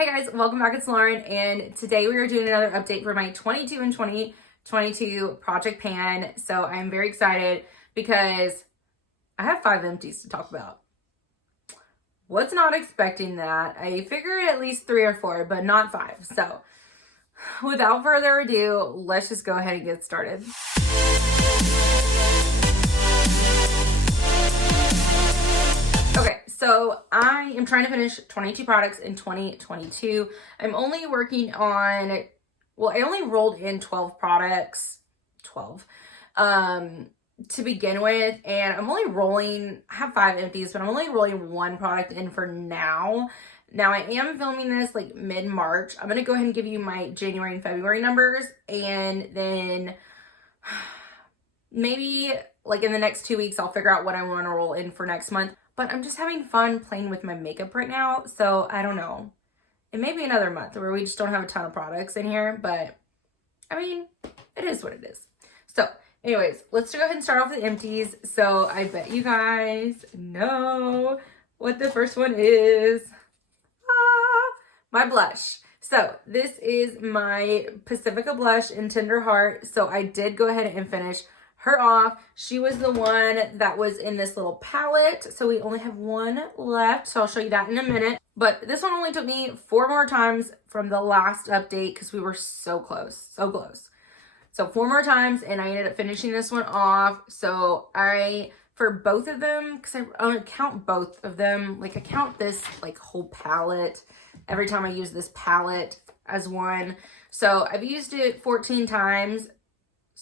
Hey guys, welcome back. It's Lauren, and today we are doing another update for my 22 and 2022 Project Pan. So I'm very excited because I have 5 empties to talk about. Was not expecting that. I figured at least 3 or 4, but not 5. So without further ado, let's just go ahead and get started. Okay, so I am trying to finish 22 products in 2022. I'm only working on, well, I only rolled in 12 products, to begin with, and I'm only rolling, I have 5 empties, but I'm only rolling 1 product in for now. Now, I am filming this like mid-March. I'm going to go ahead and give you my January and February numbers, and then maybe like in the next 2 weeks, I'll figure out what I want to roll in for next month. But I'm just having fun playing with my makeup right now, so I don't know. It may be another month where we just don't have a ton of products in here, but I mean, it is what it is. So anyways, let's go ahead and start off with the empties. So I bet you guys know what the first one is. My blush. So this is my Pacifica blush in Tender Heart. So I did go ahead and finish her off. She was the one that was in this little palette. So we only have 1 left. So I'll show you that in a minute. But this one only took me 4 more times from the last update because we were so close, so close. So 4 more times and I ended up finishing this one off. So for both of them, because I don't count both of them, like I count this like whole palette every time I use this palette as one. So I've used it 14 times.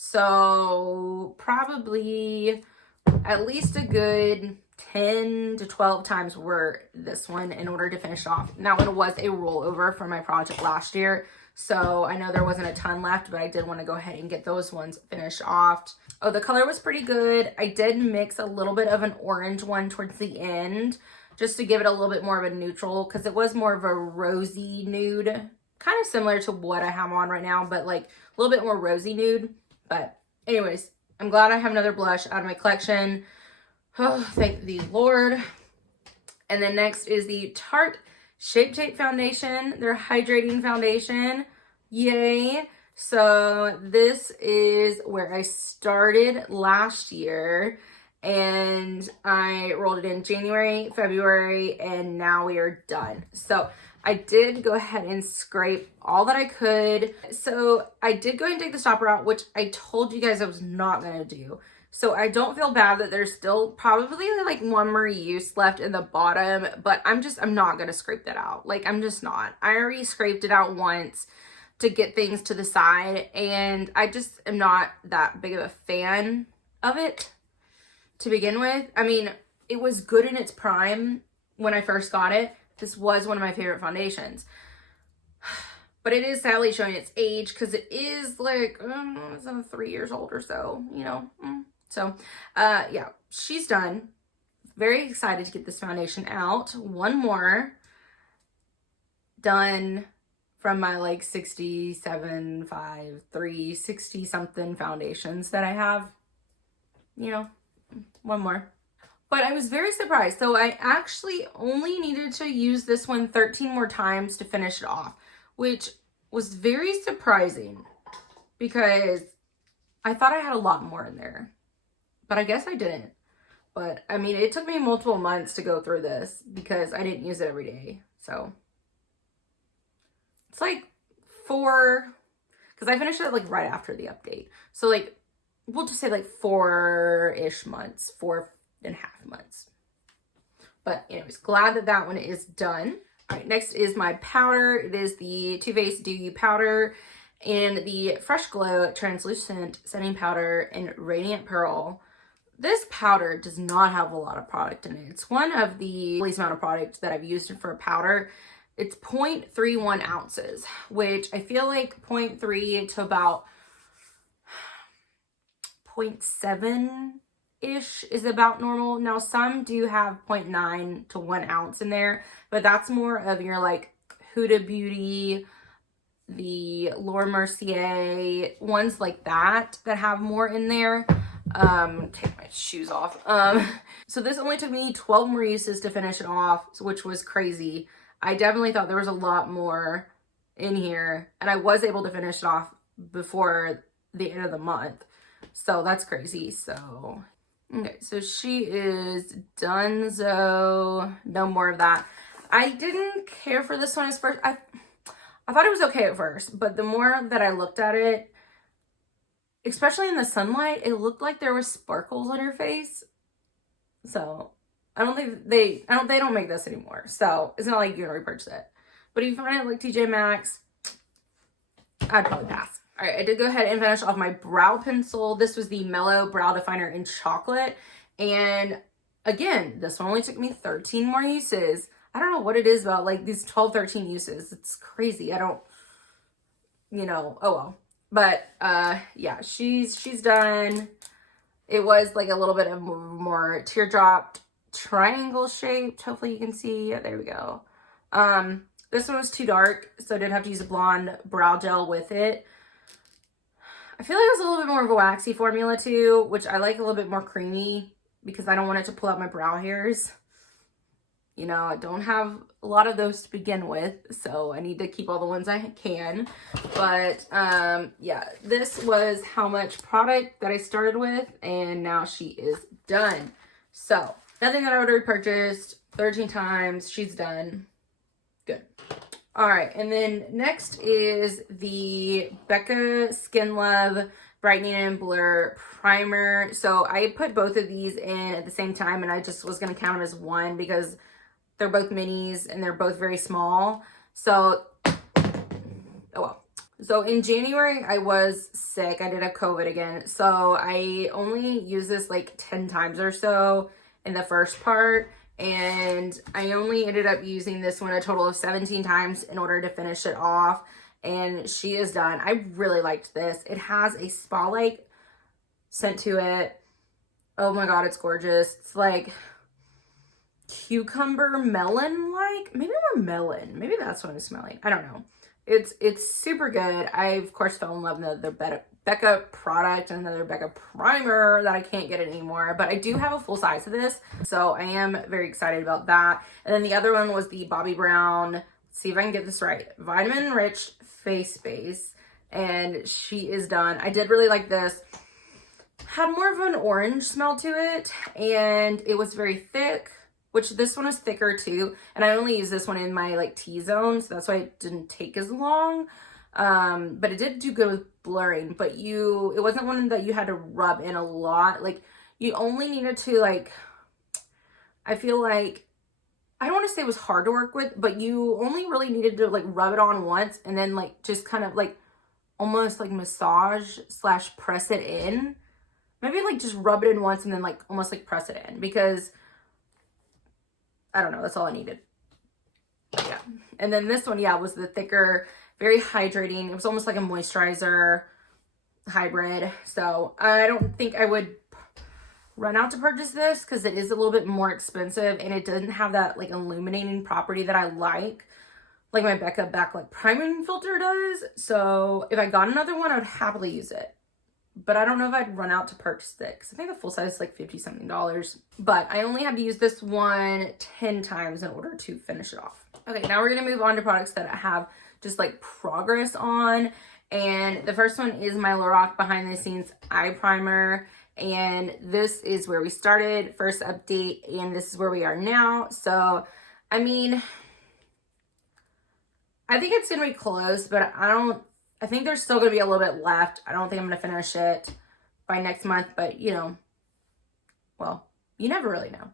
So probably at least a good 10 to 12 times were this one in order to finish off. Now it was a rollover from my project last year. So I know there wasn't a ton left, but I did want to go ahead and get those ones finished off. Oh, the color was pretty good. I did mix a little bit of an orange one towards the end just to give it a little bit more of a neutral because it was more of a rosy nude, kind of similar to what I have on right now, but like a little bit more rosy nude. But anyways, I'm glad I have another blush out of my collection. Oh, thank the Lord. And then next is the Tarte Shape Tape Foundation, their hydrating foundation. Yay. So this is where I started last year and I rolled it in January, February, and now we are done. So I did go ahead and scrape all that I could. So I did go ahead and take the stopper out, which I told you guys I was not going to do. So I don't feel bad that there's still probably like 1 more use left in the bottom, but I'm not going to scrape that out. Like I'm just not. I already scraped it out once to get things to the side, and I just am not that big of a fan of it to begin with. I mean, it was good in its prime when I first got it. This was one of my favorite foundations, but it is sadly showing its age because it is like, it's 3 years old or so, you know? So, yeah, she's done. Very excited to get this foundation out. 1 more done from my like 67, 5, 3, 60 something foundations that I have, you know, 1 more. But I was very surprised. So I actually only needed to use this one 13 more times to finish it off, which was very surprising because I thought I had a lot more in there, but I guess I didn't. But I mean, it took me multiple months to go through this because I didn't use it every day. So it's like 4, because I finished it like right after the update. So like, we'll just say like 4-ish months, 4.5 months. But anyways, glad that that one is done. All right, next is my powder. It is the Too Faced Do You powder and the Fresh Glow Translucent Setting Powder in Radiant Pearl. This powder does not have a lot of product in it. It's one of the least amount of product that I've used for a powder. It's 0.31 ounces, which I feel like 0.3 to about 0.7-ish is about normal. Now, some do have 0.9 to 1 ounce in there, but that's more of your like Huda Beauty, the Laura Mercier, ones like that have more in there. Take my shoes off. So this only took me 12 more uses to finish it off, which was crazy. I definitely thought there was a lot more in here, and I was able to finish it off before the end of the month. So that's crazy. So, okay, so she is donezo. No more of that. I didn't care for this one as first. I thought it was okay at first, but the more that I looked at it, especially in the sunlight, it looked like there were sparkles on her face. So I don't think they don't make this anymore. So it's not like you're gonna repurchase it. But if you find it like TJ Maxx, I'd probably pass. All right, I did go ahead and finish off my brow pencil. This was the Mellow Brow Definer in chocolate. And again, this one only took me 13 more uses. I don't know what it is about like these 12, 13 uses. It's crazy. I don't, you know, oh well. But yeah, she's done. It was like a little bit of more teardrop triangle shaped. Hopefully you can see. Yeah, there we go. This one was too dark, so I did have to use a blonde brow gel with it. I feel like it was a little bit more of a waxy formula too, which I like a little bit more creamy because I don't want it to pull out my brow hairs. You know, I don't have a lot of those to begin with, so I need to keep all the ones I can. But yeah, this was how much product that I started with, and now she is done. So nothing that I would have repurchased 13 times. She's done. Good. All right, and then next is the Becca Skin Love Brightening and Blur Primer. So I put both of these in at the same time, and I just was going to count them as one because they're both minis and they're both very small. So, oh well. So in January, I was sick. I did have COVID again. So I only used this like 10 times or so in the first part. And I only ended up using this one a total of 17 times in order to finish it off. And she is done. I really liked this. It has a spa-like scent to it. Oh my God, it's gorgeous. It's like cucumber melon like, maybe more melon, maybe that's what I'm smelling. I don't know. It's super good. I of course fell in love with the Becca product and another Becca primer that I can't get it anymore, but I do have a full size of this, so I am very excited about that. And then the other one was the Bobbi Brown, let's see if I can get this right, vitamin rich face base, and she is done. I did really like this. Had more of an orange smell to it, and it was very thick, which this one is thicker too. And I only use this one in my like T-zone, so that's why it didn't take as long. But it did do good with blurring, but it wasn't one that you had to rub in a lot. Like you only needed to like, I feel like, I don't want to say it was hard to work with, but you only really needed to like rub it on once and then like just kind of like almost like massage / press it in. Maybe like just rub it in once and then like almost like press it in, because I don't know, that's all I needed. But yeah. And then this one, yeah, was the thicker, very hydrating. It was almost like a moisturizer hybrid. So I don't think I would run out to purchase this because it is a little bit more expensive and it doesn't have that like illuminating property that I like my Becca backlight priming filter does. So if I got another one, I would happily use it. But I don't know if I'd run out to purchase it because I think the full size is like $50 something. But I only had to use this one 10 times in order to finish it off. Okay, now we're going to move on to products that I have just like progress on. And the first one is my Lorac Behind the Scenes Eye Primer. And this is where we started, first update, and this is where we are now. So, I mean, I think it's going to be close, but I think there's still going to be a little bit left. I don't think I'm going to finish it by next month, but you know, well, you never really know.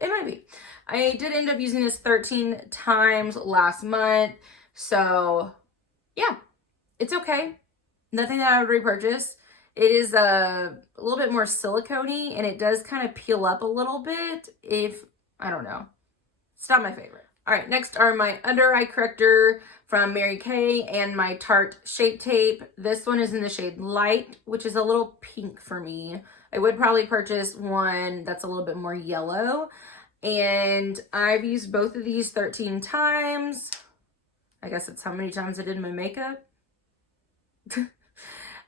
It might be. I did end up using this 13 times last month. So yeah, it's okay. Nothing that I would repurchase. It is a little bit more silicone-y and it does kind of peel up a little bit I don't know. It's not my favorite. All right, next are my under eye corrector from Mary Kay and my Tarte Shape Tape. This one is in the shade Light, which is a little pink for me. I would probably purchase one that's a little bit more yellow. And I've used both of these 13 times. I guess that's how many times I did my makeup.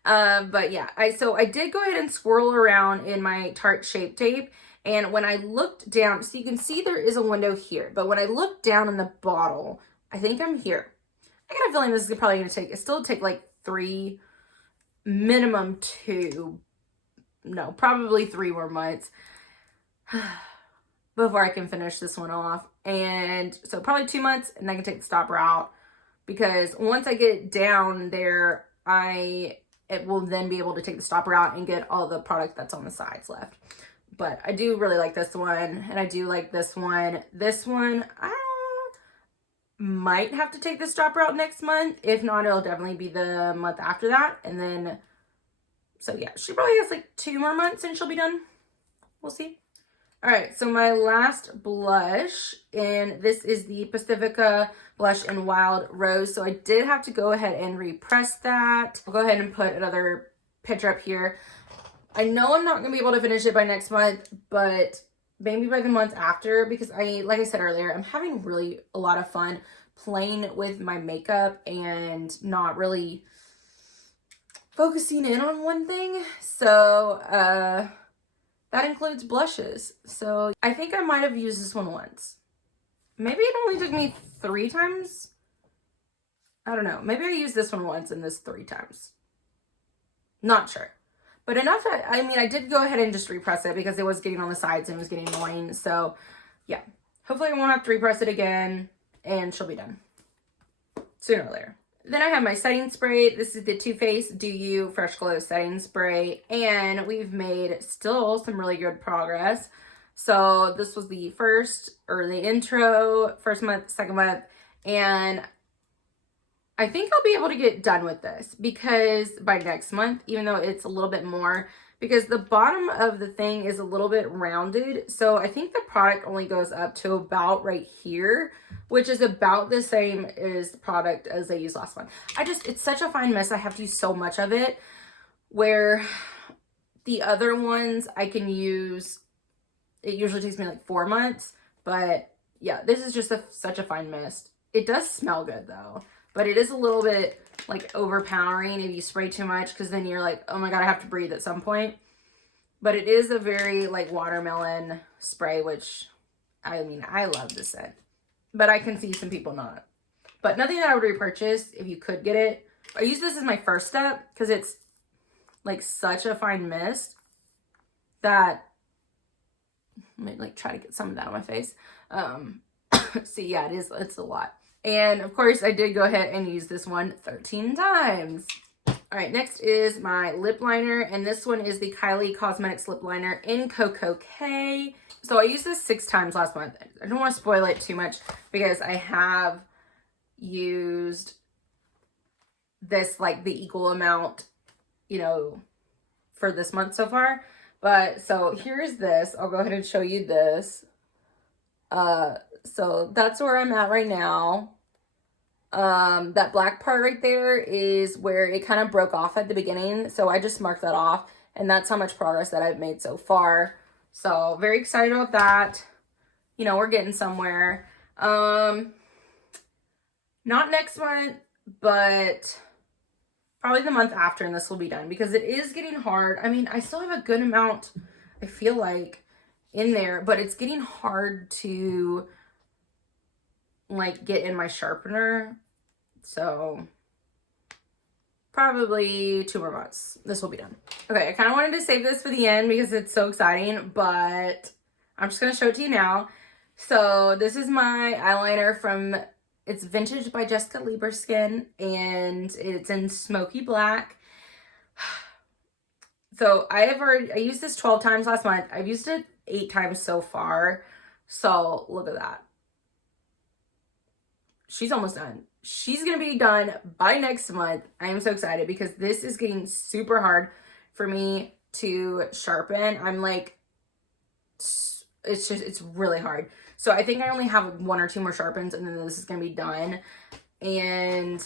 But yeah, so I did go ahead and swirl around in my Tarte Shape Tape. And when I looked down, so you can see there is a window here, but when I looked down in the bottle, I think I'm here. I got a feeling this is probably going to take like 3, minimum 2, no, probably 3 more months before I can finish this one off. And so probably 2 months and I can take the stopper out, because once I get it down there, it will then be able to take the stopper out and get all the product that's on the sides left. But I do really like this one, and I do like this one. This one, I might have to take the stopper out next month. If not, it'll definitely be the month after that. And then, so yeah, she probably has like 2 more months and she'll be done. We'll see. All right, so my last blush, and this is the Pacifica Blush in Wild Rose. So I did have to go ahead and repress that. I'll go ahead and put another picture up here. I know I'm not going to be able to finish it by next month, but maybe by the month after, because like I said earlier, I'm having really a lot of fun playing with my makeup and not really focusing in on one thing. So, that includes blushes. So I think I might have used this one once. Maybe it only took me 3 times. I don't know. Maybe I used this one once and this 3 times. Not sure. But enough, I mean, I did go ahead and just repress it because it was getting on the sides and it was getting annoying. So, yeah. Hopefully I won't have to repress it again and she'll be done sooner or later. Then I have my setting spray. This is the Too Faced Do You Fresh Glow Setting Spray. And we've made still some really good progress. So this was the intro, first month, second month. And I think I'll be able to get done with this because by next month, even though it's a little bit more, because the bottom of the thing is a little bit rounded. So I think the product only goes up to about right here, which is about the same as the product as I used last month. It's such a fine mist. I have to use so much of it, where the other ones I can use, it usually takes me like 4 months. But yeah, this is just such a fine mist. It does smell good though. But it is a little bit like overpowering if you spray too much, because then you're like, oh my God, I have to breathe at some point. But it is a very like watermelon spray, which I mean, I love this scent. But I can see some people not. But nothing that I would repurchase if you could get it. I use this as my first step because it's like such a fine mist that I might like try to get some of that on my face. See, yeah, it's a lot. And of course, I did go ahead and use this one 13 times. All right, next is my lip liner. And this one is the Kylie Cosmetics lip liner in Cocoa K. So I used this 6 times last month. I don't want to spoil it too much because I have used this like the equal amount, you know, for this month so far. But so here's this. I'll go ahead and show you this. So that's where I'm at right now. That black part right there is where it kind of broke off at the beginning. So I just marked that off, and that's how much progress that I've made so far. So very excited about that. You know, we're getting somewhere. Not next month, but probably the month after, and this will be done because it is getting hard. I mean, I still have a good amount, I feel like, in there, but it's getting hard to like get in my sharpener. So probably 2 more months. This will be done. Okay, I kind of wanted to save this for the end because it's so exciting, but I'm just going to show it to you now. So this is my eyeliner from, it's Vintage by Jessica Lieberskin, and it's in smoky black. So I used this 12 times last month. I've used it 8 times so far. So look at that. She's almost done. She's going to be done by next month. I am so excited because this is getting super hard for me to sharpen. I'm like, it's really hard. So I think I only have 1 or 2 more sharpens and then this is going to be done. And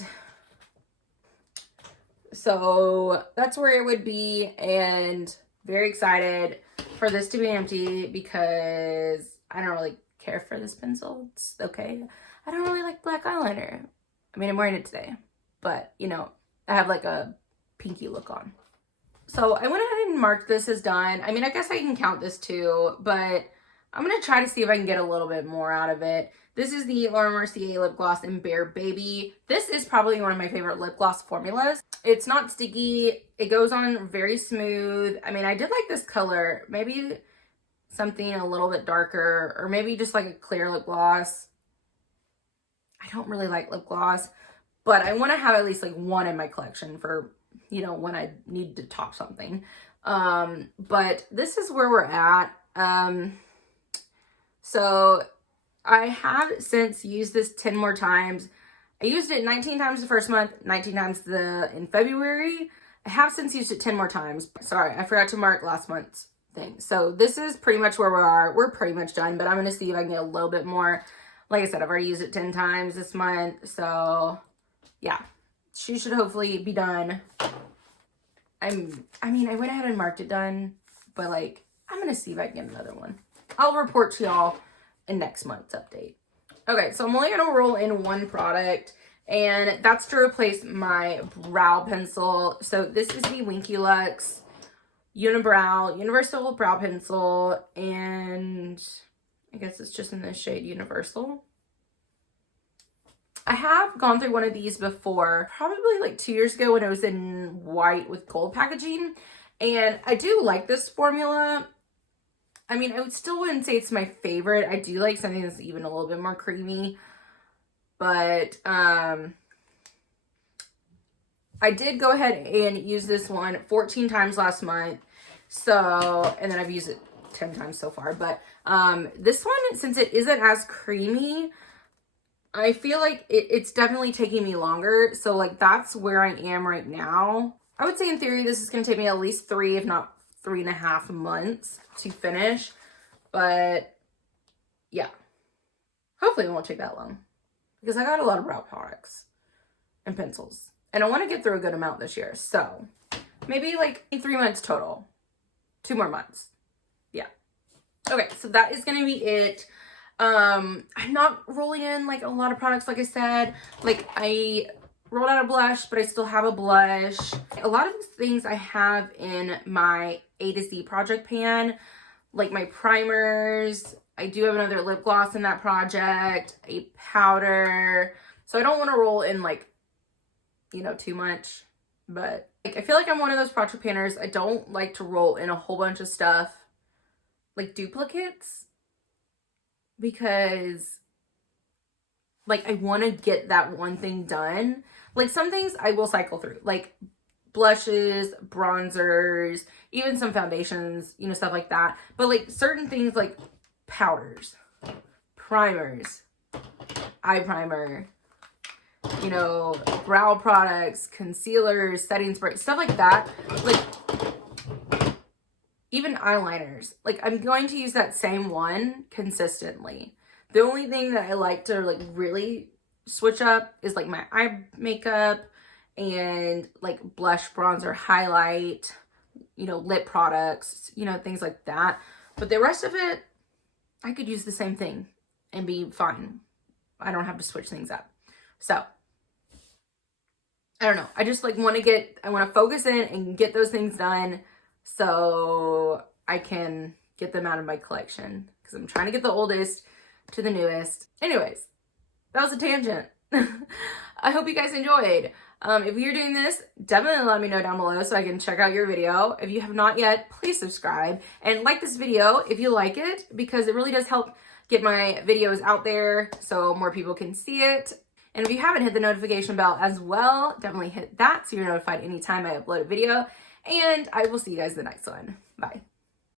so that's where it would be, and very excited for this to be empty because I don't really care for this pencil. It's okay. I don't really like black eyeliner. I mean, I'm wearing it today, but you know, I have like a pinky look on. So I went ahead and marked this as done. I mean, I guess I can count this too, but I'm going to try to see if I can get a little bit more out of it. This is the Laura Mercier lip gloss in Bear Baby. This is probably one of my favorite lip gloss formulas. It's not sticky. It goes on very smooth. I mean, I did like this color. Maybe something a little bit darker, or maybe just like a clear lip gloss. I don't really like lip gloss, but I want to have at least like one in my collection for, you know, when I need to top something. But this is where we're at. So I have since used this 10 more times. I used it 19 times the first month, 19 times in February. I have since used it 10 more times. Sorry, I forgot to mark last month's thing. So this is pretty much where we are. We're pretty much done, but I'm going to see if I can get a little bit more. Like I said, I've already used it 10 times this month. So yeah, she should hopefully be done. I mean, I went ahead and marked it done, but like, I'm going to see if I can get another one. I'll report to y'all in next month's update. Okay, so I'm only going to roll in one product, and that's to replace my brow pencil. So this is the Winky Lux Unibrow Universal Brow Pencil, and I guess it's just in the shade Universal. I have gone through one of these before, probably like 2 years ago when it was in white with gold packaging, and I do like this formula. I mean, I still wouldn't say it's my favorite. I do like something that's even a little bit more creamy. But I did go ahead and use this one 14 times last month. So, and then I've used it 10 times so far. But this one, since it isn't as creamy, I feel like it's definitely taking me longer. So, like, that's where I am right now. I would say in theory, this is going to take me at least 3, if not 3.5 months to finish, but yeah, hopefully it won't take that long because I got a lot of brow products and pencils and I want to get through a good amount this year. So maybe like 3 months total, 2 more months. Yeah. Okay. So that is going to be it. I'm not rolling in like a lot of products. Like I said, like I rolled out a blush, but I still have a blush. A lot of things I have in my A to Z project pan, like my primers. I do have another lip gloss in that project, a powder. So I don't want to roll in like, you know, too much, but like, I feel like I'm one of those project panners. I don't like to roll in a whole bunch of stuff, like duplicates, because like I want to get that one thing done. Like some things I will cycle through, like blushes, bronzers, even some foundations, you know, stuff like that. But like certain things like powders, primers, eye primer, you know, brow products, concealers, setting spray, stuff like that. Like even eyeliners, like I'm going to use that same one consistently. The only thing that I like to like really switch up is like my eye makeup and like blush, bronzer, highlight, you know, lip products, you know, things like that. But the rest of it, I could use the same thing and be fine. I don't have to switch things up. So I don't know. I just like want to focus in and get those things done so I can get them out of my collection because I'm trying to get the oldest to the newest. Anyways, that was a tangent. I hope you guys enjoyed. If you're doing this, definitely let me know down below so I can check out your video. If you have not yet, please subscribe and like this video if you like it, because it really does help get my videos out there so more people can see it. And if you haven't hit the notification bell as well, definitely hit that so you're notified anytime I upload a video. And I will see you guys in the next one. Bye.